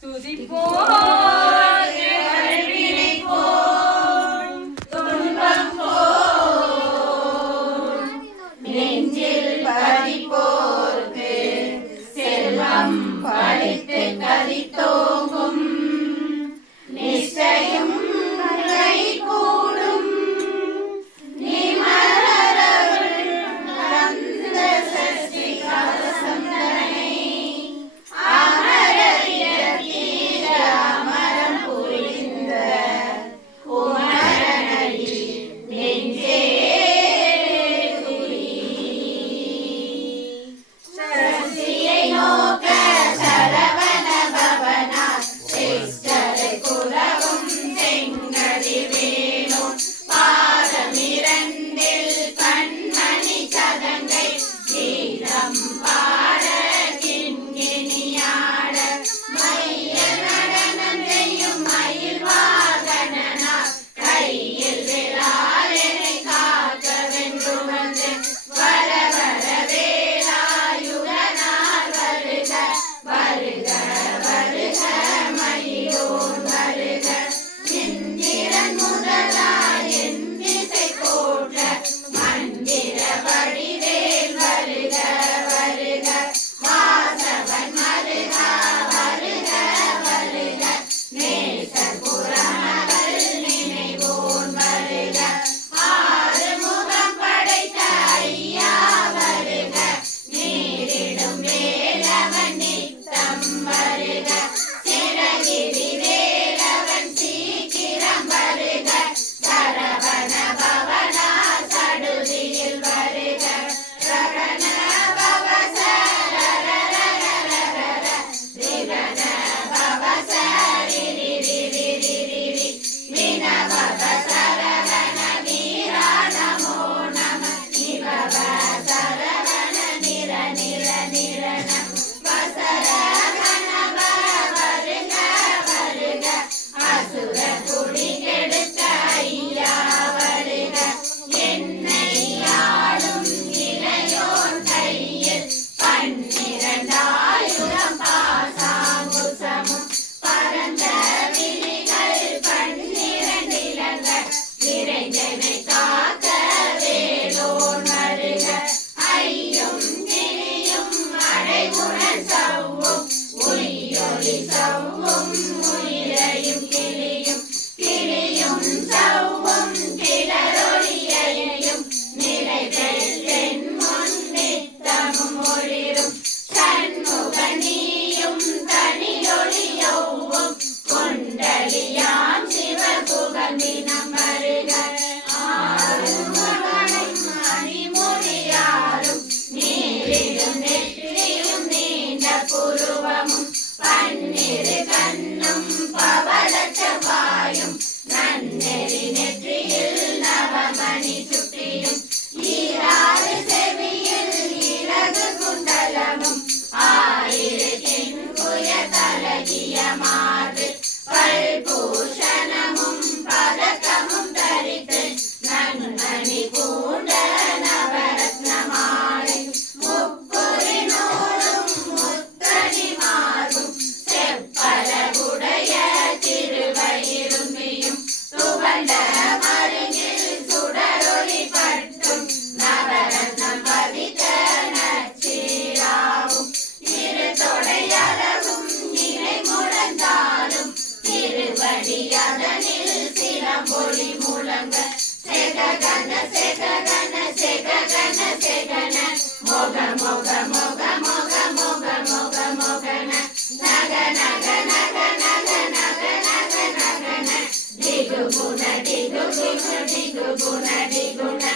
To the Studi! Amen. I Bonadigo, Bonadigo, Bonadigo, Bonadigo, Bonadigo, Bonadigo, Bonadigo,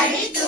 Marica.